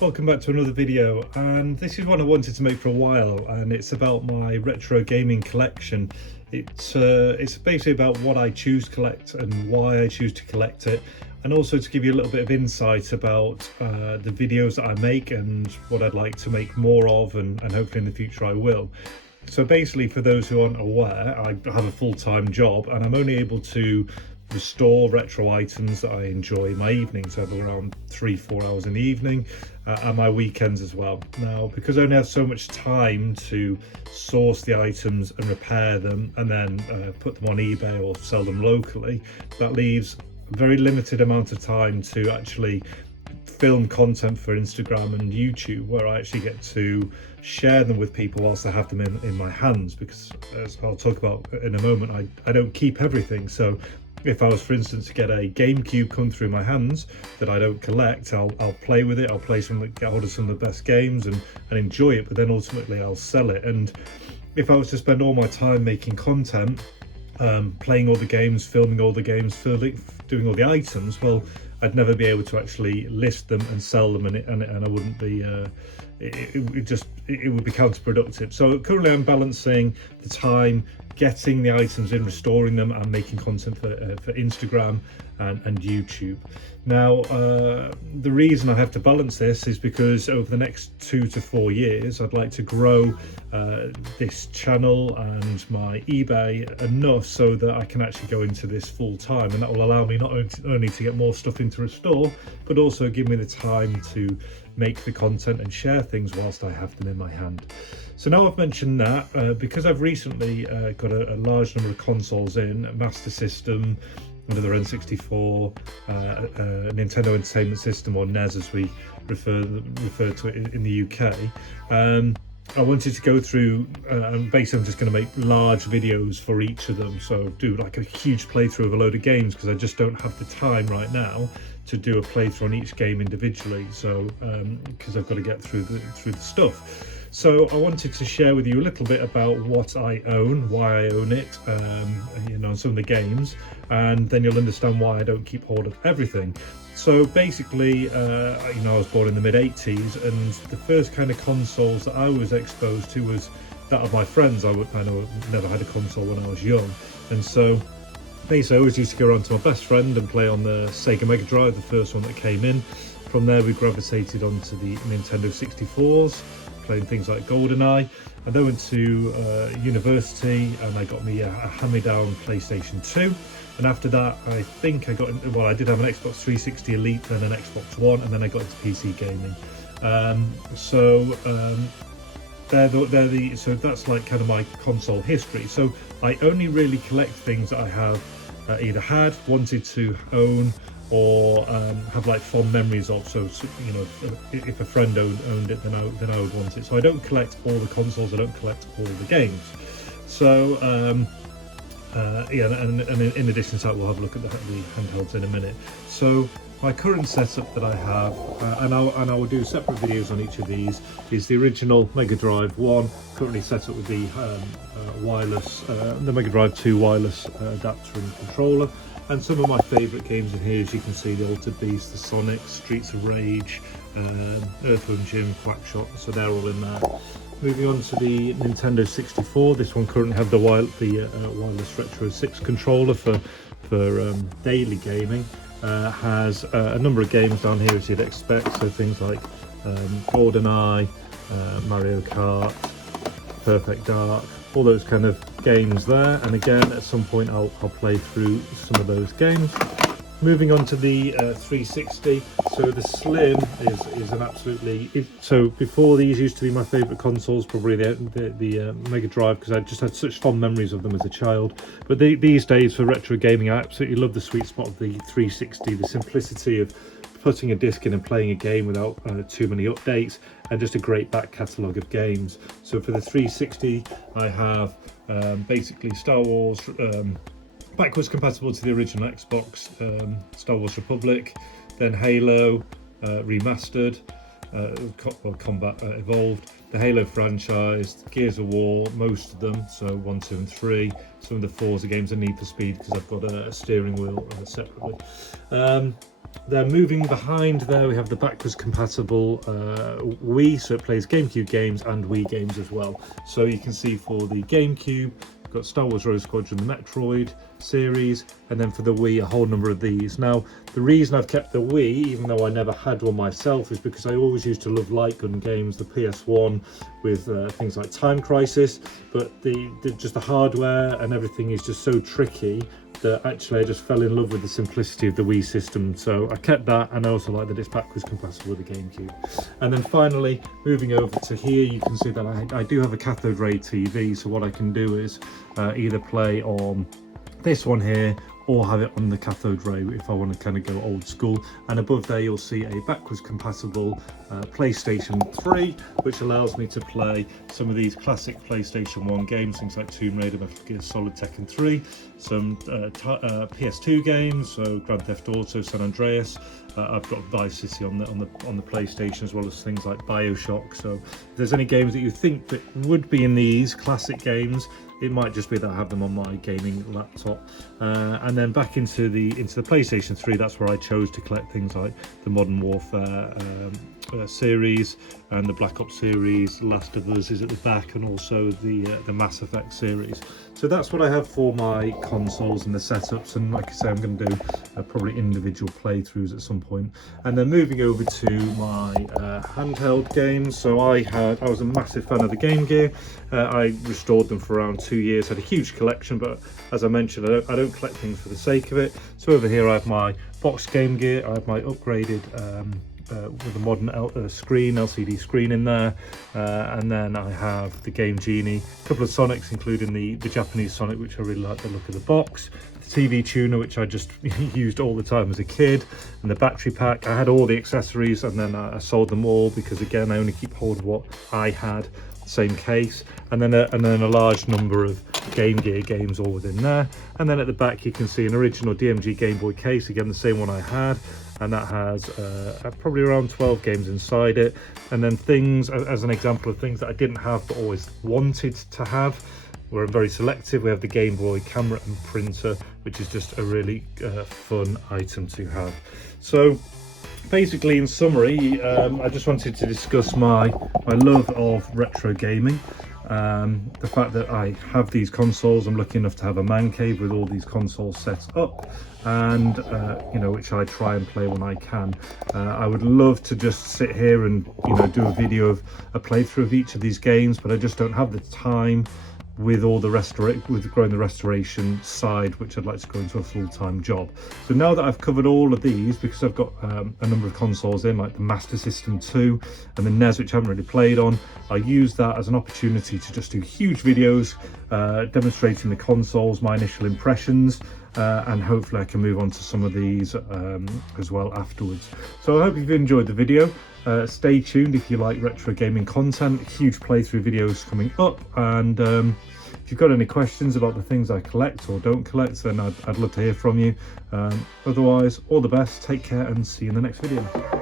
Welcome back to another video, and this is one I wanted to make for a while, and it's about my retro gaming collection. It's basically about what I choose to collect and why I choose to collect it, and also to give you a little bit of insight about the videos that I make and what I'd like to make more of, and hopefully in the future I will. So basically, for those who aren't aware, I have a full-time job and I'm only able to restore retro items that I enjoy in my evenings. I have around 3-4 hours in the evening and my weekends as well. Now, because I only have so much time to source the items and repair them and then put them on eBay or sell them locally, that leaves a very limited amount of time to actually film content for Instagram and YouTube, where I actually get to share them with people whilst I have them in my hands, because as I'll talk about in a moment, I don't keep everything. So if I was, for instance, to get a GameCube come through my hands that I don't collect, I'll play with it, I'll play get hold of some of the best games and enjoy it, but then ultimately I'll sell it. And if I was to spend all my time making content, playing all the games, filming all the games, doing all the items, well, I'd never be able to actually list them and sell them, and I wouldn't be. It would be counterproductive. So currently, I'm balancing the time getting the items in, restoring them, and making content for Instagram and YouTube. Now, the reason I have to balance this is because over the next 2 to 4 years, I'd like to grow this channel and my eBay enough so that I can actually go into this full time, and that will allow me not only to get more stuff into restore, but also give me the time to make the content and share things whilst I have them in my hand. So now I've mentioned that, because I've recently got a large number of consoles in, a Master System, another N64, Nintendo Entertainment System, or NES as we refer to it in the UK. I wanted to go through, and basically I'm just going to make large videos for each of them. So do like a huge playthrough of a load of games, because I just don't have the time right now to do a playthrough on each game individually. So because I've got to get through the stuff. So I wanted to share with you a little bit about what I own, why I own it, some of the games, and then you'll understand why I don't keep hold of everything. So basically, I was born in the mid-80s, and the first kind of consoles that I was exposed to was that of my friends. I never had a console when I was young, and so basically I always used to go around to my best friend and play on the Sega Mega Drive, the first one that came in. From there we gravitated onto the Nintendo 64s, playing things like GoldenEye, and then went to university and I got me a hand-me-down PlayStation 2. And after that, I think I did have an Xbox 360 Elite, then an Xbox One, and then I got into PC gaming. So that's like kind of my console history. So I only really collect things that I have either had, wanted to own, or have like fond memories of. So if a friend owned it, then I would want it. So I don't collect all the consoles, I don't collect all the games. So and in addition to that, we'll have a look at the handhelds in a minute. So my current setup that I have, and I will do separate videos on each of these, is the original Mega Drive 1, currently set up with the wireless, the Mega Drive 2 wireless adapter and controller. And some of my favourite games in here, as you can see, the Altered Beast, the Sonic, Streets of Rage, Earthworm Jim, Quackshot, so they're all in there. Moving on to the Nintendo 64, this one currently have the wireless Retro 6 controller for daily gaming. Has a number of games down here as you'd expect, so things like GoldenEye, Mario Kart, Perfect Dark, all those kind of games there. And again, at some point I'll play through some of those games. Moving on to the 360, so the Slim is an absolutely... So before, these used to be my favourite consoles, probably the Mega Drive, because I just had such fond memories of them as a child. But these days, for retro gaming, I absolutely love the sweet spot of the 360, the simplicity of putting a disc in and playing a game without too many updates, and just a great back catalogue of games. So for the 360, I have basically Star Wars... backwards compatible to the original Xbox, Star Wars Republic, then Halo remastered, Combat Evolved, the Halo franchise, Gears of War, most of them, so 1, 2 and 3, some of the Forza games, and Need for Speed, because I've got a steering wheel separately. Then moving behind there, we have the backwards compatible Wii, so it plays GameCube games and Wii games as well. So you can see for the GameCube, we've got Star Wars Rogue Squadron, the Metroid series, and then for the Wii, a whole number of these. Now, the reason I've kept the Wii, even though I never had one myself, is because I always used to love light gun games, the PS1 with things like Time Crisis, but just the hardware and everything is just so tricky that actually I just fell in love with the simplicity of the Wii system. So I kept that, and I also like that it's backwards compatible with the GameCube. And then finally, moving over to here, you can see that I do have a cathode ray TV. So what I can do is either play on this one here, or have it on the cathode ray if I want to kind of go old school. And above there you'll see a backwards compatible PlayStation 3, which allows me to play some of these classic PlayStation 1 games, things like Tomb Raider, Metal Gear Solid, Tekken 3, some PS2 games, so Grand Theft Auto, San Andreas. I've got Vice City on the PlayStation, as well as things like BioShock. So if there's any games that you think that would be in these classic games, it might just be that I have them on my gaming laptop. And then back into the PlayStation 3, that's where I chose to collect things like the Modern Warfare series and the Black Ops series. Last of Us is at the back, and also the Mass Effect series. So that's what I have for my consoles and the setups, and like I say, I'm going to do probably individual playthroughs at some point. And then moving over to my handheld games. So I was a massive fan of the Game Gear. I restored them for around 2 years, had a huge collection, but as I mentioned, I don't collect things for the sake of it. So over here I have my boxed Game Gear, I have my upgraded with a modern LCD screen in there, and then I have the Game Genie, a couple of Sonics, including the Japanese Sonic, which I really like the look of the box, the TV tuner, which I just used all the time as a kid, and the battery pack. I had all the accessories, and then I sold them all because, again, I only keep hold of what I had, same case, and then a large number of Game Gear games all within there. And then at the back you can see an original DMG Game Boy case, again the same one I had, and that has probably around 12 games inside it. And then things, as an example of things that I didn't have but always wanted to have, we're very selective. We have the Game Boy camera and printer, which is just a really fun item to have. So basically, in summary, I just wanted to discuss my love of retro gaming. The fact that I have these consoles, I'm lucky enough to have a man cave with all these consoles set up, and which I try and play when I can. I would love to just sit here and do a video of a playthrough of each of these games, but I just don't have the time with all the growing the restoration side, which I'd like to go into a full-time job. So now that I've covered all of these, because I've got a number of consoles in, like the Master System 2 and the NES, which I haven't really played on, I use that as an opportunity to just do huge videos demonstrating the consoles, my initial impressions, and hopefully I can move on to some of these as well afterwards. So I hope you've enjoyed the video. Stay tuned if you like retro gaming content, huge playthrough videos coming up, and if you've got any questions about the things I collect or don't collect, then I'd love to hear from you. Otherwise, all the best, take care, and see you in the next video.